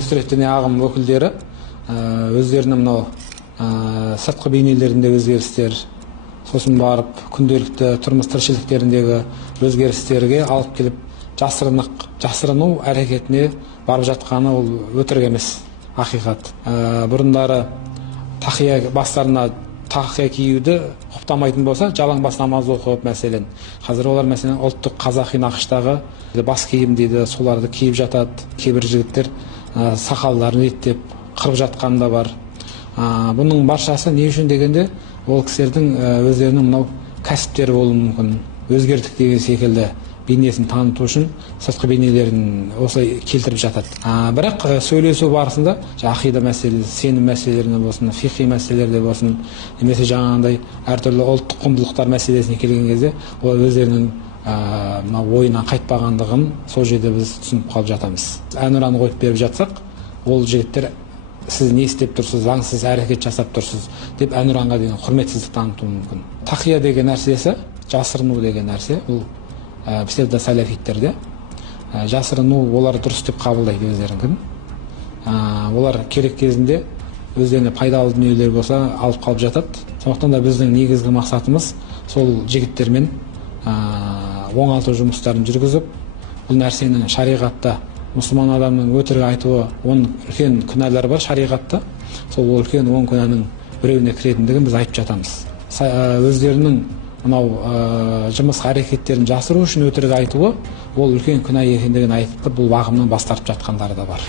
регистрлік діни ағым өкілдері өздерінің мынау сыртқы бейнелерінде өзгерістер, сосын барып күнделікті тұрмыс тіршіліктеріндегі өзгерістерге алып келіп жасырыну әрекетіне барып жатқаны ол өтірік емес, ақиқат. Бұрындары бастарына тақия киюді құптамайтын болса, жалаң бас намаз оқып мәселен. Қазір олар мәселен ұлттық қазақи нақыштағы бас киім дейді, соларды киіп жатады. Кейбір жігіттер сақалдарын реттеп қырып жатқаны да бар. Бұның баршасы не үшін дегенде, ол кісілердің өздерінің мынау кәсіптері болуы мүмкін. Өзгердік деген секілді бейнесін таныту үшін сыртқы бейнелерін осылай келтіріп жатады. Бірақ сөйлесу барысында ақида мәселесі, сенім мәселелеріне болсын, фиқи мәселелерде болсын, немесе жаңағындай әртүрлі ұлттық құндылықтар мәселесіне келген кезде ол өздерінің ойынан қайтпағандығын сол жерде біз түсініп қалып жатамыз. Әнұраны қойып беріп жатсақ, ол жігіттер сіз не істеп тұрсыз, заңсыз әрекет жасап тұрсыз деп әнұранға деген құрметсіздік танытуы мүмкін. Тақия деген нәрсесі, жасырыну деген нәрсе, ол псевдосалафиттерде жасырыну олар дұрыс деп қабылдайды өздерін. Олар керек кезінде өздеріне пайдалы дүниелер болса алып қалып жатады. Сондықтан да біздің негізгі мақсатымыз сол жігіттермен оңалту жұмыстарын жүргізіп, бұл нәрсені шариғатта мұсылман адамның өтірік айтуы, оның үлкен күнәлары бар шариғатта. Сол үлкен 10 күнәнің біреуіне кіретіндігін біз айтып жатамыз. Өздерінің мынау жұмыс әрекеттерін жасыру үшін өтірік айтуы, ол үлкен күнә екендігін айтып, бұл бағымнан бас тартып жатқандары да бар.